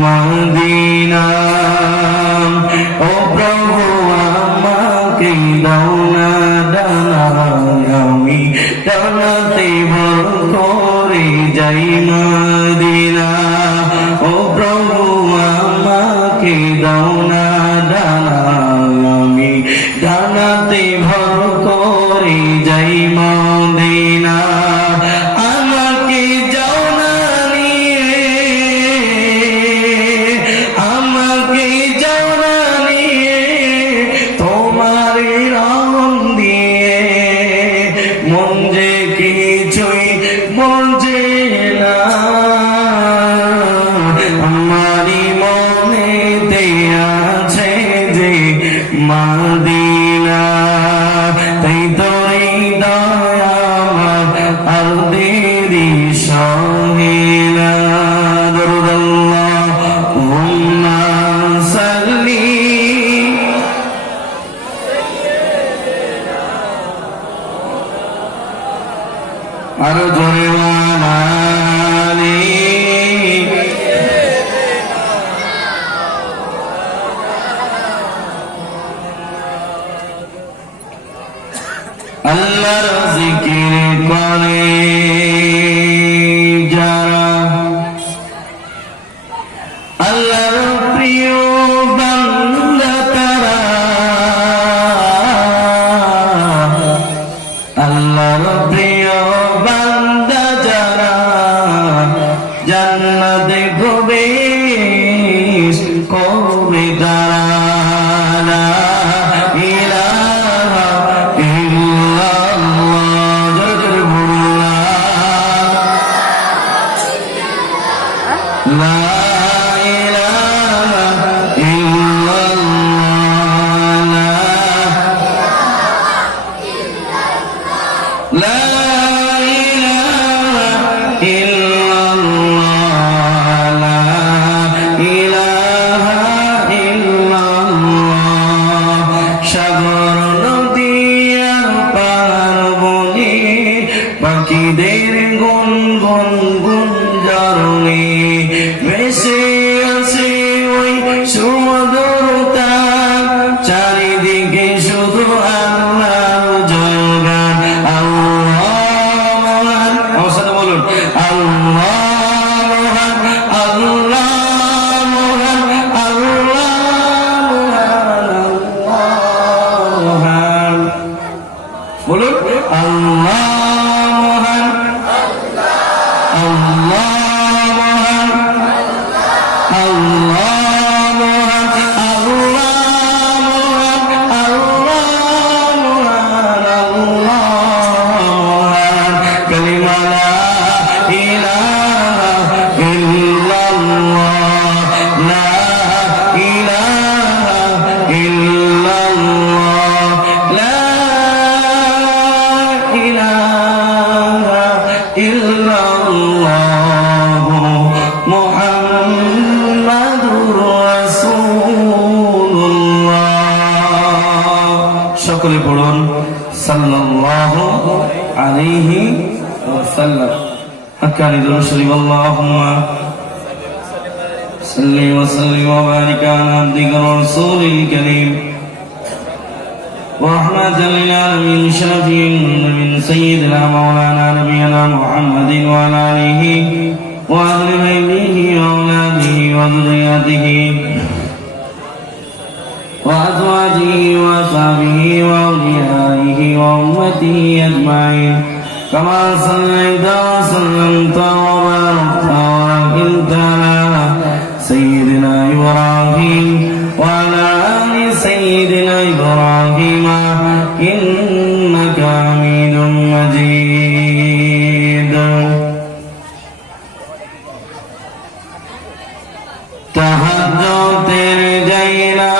Medina oh প্রভু আমাকে দাও না ডানা আমি ডানাতে ভর করে যাই মদিনা ও প্রভু আমাকে দাও না ডানা আমি ডানাতে ভর করে যাই মদিনা আমাকে যাও না নিয়ে আমাকে যাও না নিয়ে তোমার রং দিয়ে মন যে কিছুই বোঝে না আমারই মনেতে আছে যে মদিনা তাই তোই দয়া আমার আর দেরি সহিনা দরুদাল্লাহুম্মা সাল্লি আর জোরে ওয়ালালি আল্লাহর জিকির করে যারা আল্লাহর প্রিয় বান্দা তারা আল্লাহর প্রিয় বান্দা যারা জান্নাতে প্রবেশ করবে তারা লা ইলাহা ইল্লাল্লাহ জোরে বলুন লা ইলাহা ইল্লাল্লাহ লা ইলাহা ইল্লাল্লাহ লা ইলাহা ইল্লাল্লাহ সাগর নদী আর পার্বণী পাখিদের গুনগুন গুঞ্জরণী ভেসে আছে ওই সমুদ্র তার চারিদিকে শুধু আল্লাহর জয়গান আল্লাহ মহান আমার সাথে বলুন আল্লাহ মহান আল্লাহ মহান আল্লাহ মহান আল্লাহ মহান বলুন আল্লাহ মহান আল্লাহ মহান আল্লাহ মহান আল্লাহ মহান আল্লাহ মহান আল্লাহ মহান কালিমা লা ইলাহা ইল্লাল্লাহ লা ইলাহা ইল্লাল্লাহ লা ইলাহা ইল্লাল্লাহ মুহাম্মাদুর রাসূলুল্লাহ সকলে পড়ুন সাল্লাল্লাহু আলাইহি ওয়াসাল্লাম হাক্কানি দুরূদ শরীফ আল্লাহুম্মা সাল্লি ওয়া সাল্লিম ওয়া বারিক আলা আবদিকা ওয়া রাসূলিল কারীম ورحمة للعالمين شافين من سيدنا مولانا نبينا محمد وعلى آله وأهل بيته وأولاده وذريته وأزواجه وأصحابه وأوليائه وأمته أجمعين كما صليت وسلمت وباركت وباركت على سيدنا إبراهيم وعلى آل سيدنا إبراهيم إنك حميد مجيد تهجدের জায়না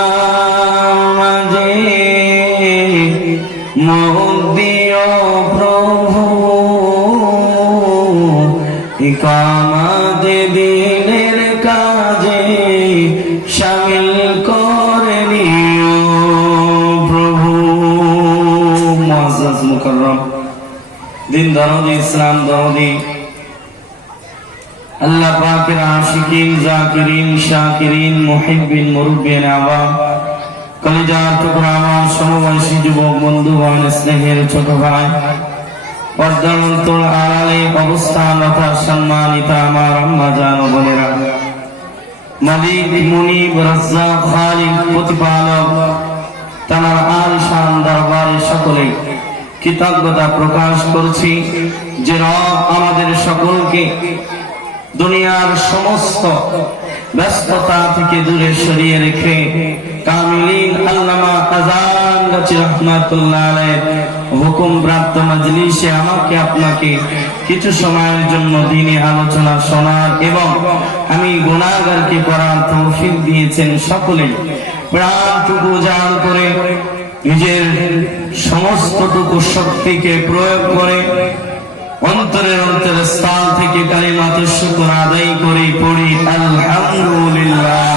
মাঝে মুদিও প্রভু ইকামত দিনের কাজে শামিল করে নিও প্রভু মুআজ্জাজ মুকাররম দিন দরদি ইসলাম দরদি আল্লাহ পাকের আশিকিন, জাকিরিন, শাকিরিন, মুহিব্বিন, মুরব্বিন আওয়াম, কলিজার টুকরা আমার সমবয়সী যুবক বন্ধুগণ, স্নেহের ছোট ভাই, পর্দার অন্তর আড়ালে অবস্থানরত সম্মানিতা আমার আম্মা জান ও বোনেরা, মালিক, মুনিব, রাজ্জাক, খালিক, প্রতিপালক তার আলিশান দরবারে সকলে কৃতজ্ঞতা প্রকাশ করছি যে রব আমাদের সকলকে দুনিয়ার সমস্ত ব্যস্ততা থেকে দূরে সরিয়ে রেখে কামিলিন আল্লামা আযান গাজী রাহমাতুল্লাহ আলাইহির হুকুম প্রাপ্ত মজলিসে আমাকে আপনাকে কিছু সময়ের জন্য দ্বীনি আলোচনা শোনার এবং আমি গুনাহগারকে পড়ার তৌফিক দিয়েছেন। সকলে প্রাণটুকু জান করে নিজের সমস্তটুকু শক্তিকে প্রয়োগ করে অন্তরের স্থান থেকে কালিমাতুশ শুকর আদায় করে পড়ি আলহামদুলিল্লাহ।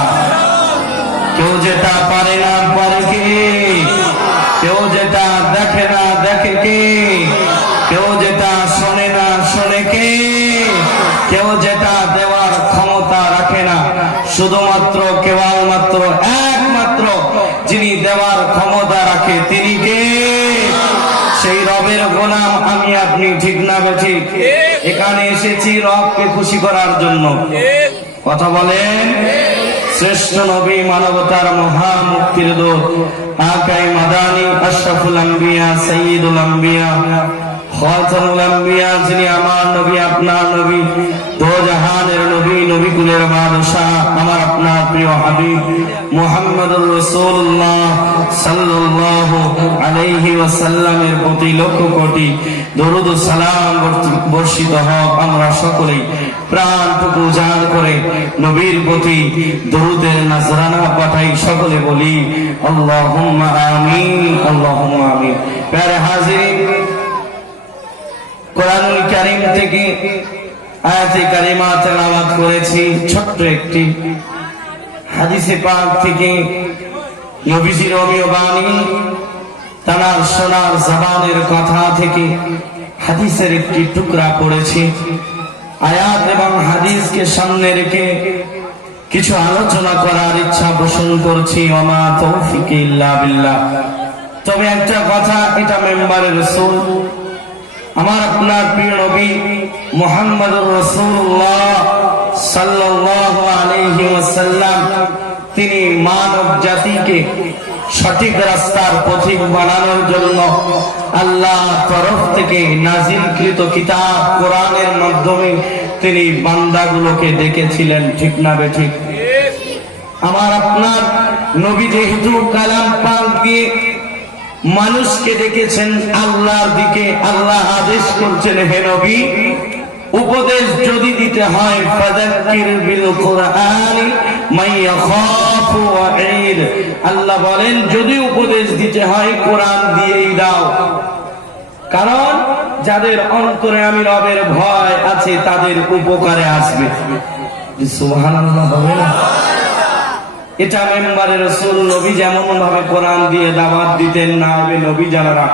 কেউ যেটা পারে না পারে কে? কেউ যেটা দেখে না দেখে কে? কেউ যেটা শোনে না শোনে কে? কেউ যেটা দেওয়ার ক্ষমতা রাখে না, শুধুমাত্র কেবলমাত্র একমাত্র যিনি দেওয়ার ক্ষমতা রাখে তিনি কে? সেই রবের গোলাম আমি আপনি, ঠিক না বেঠিক? এখানে এসেছি রবকে খুশি করার জন্য। কথা বলেন। শ্রেষ্ঠ নবী, মানবতার মহা মুক্তির দূত, আকায়ে মাদানী, আশরাফুল আম্বিয়া, সাইয়্যিদুল আম্বিয়া, খাতামুল আম্বিয়া, যিনি আমার নবী, আপনার নবী, দোজাহানের নবী, নবীকুলের বাদশাহ, আমার আপনার প্রিয় হাবিব মুহাম্মদুর রাসূলুল্লাহ সাল্লাল্লাহু আলাইহি ওয়াসাল্লামের প্রতি লক্ষ কোটি দরুদ ও সালাম বর্ষিত হোক। আমরা সকলেই প্রাণটুকু উজাড় করে নবীর প্রতি দরুদের নজরানা পাঠাই। সকলে বলি আল্লাহুম্মা আমিন, আল্লাহুম্মা আমিন। প্যারে হাজিরিন, কোরআনুল কারীম থেকে আয়াতে কারিমা তেলাওয়াত করেছি। ছোট্ট একটি হাদিসে পাক থেকে নবীজির অমীয় বাণী, তার সোনার জবানের কথা থেকে হাদিসের একটি টুকরা পড়েছি। আয়াত এবং হাদিসকে সামনে রেখে কিছু আলোচনা করার ইচ্ছা পোষণ করছি। ওমা তৌফিক ইল্লা বিল্লাহ। তবে একটা কথা, এটা মেম্বারে রাসূল, আমার আপনার প্রিয় নবী মুহাম্মদুর রাসূলুল্লাহ সাল্লাল্লাহু আলাইহি ওয়াসাল্লাম, তিনি মানব জাতিকে সঠিক রাস্তার পথিক বানানোর জন্য আল্লাহ তরফ থেকে নাজিলকৃত কিতাব কোরআনের মাধ্যমে তিনি বান্দাগুলোকে ডেকেছিলেন, ঠিক না বেঠিক? আমার আপনার নবী যেহেতু কালাম পাক দিয়ে মানুষকে ডেকেছেন আল্লাহর দিকে, আল্লাহ আদেশ করছেন, হে নবী, উপদেশ যদি দিতে হয় ফাযাক্কির বিল কুরআনি মান ইয়াখাফু ওয়াঈদ, আল্লাহ বলেন যদি উপদেশ দিতে হয় কোরআন দিয়েই দাও। কারণ যাদের অন্তরে আমি রবের ভয় আছে তাদের উপকারে আসবে। সুবহানাল্লাহ বলেন। এটা মেম্বারে রাসূল, নবী যেমন ভাবে কোরআন দিয়ে দাওয়াত দিতেন, না হবে নবী যারা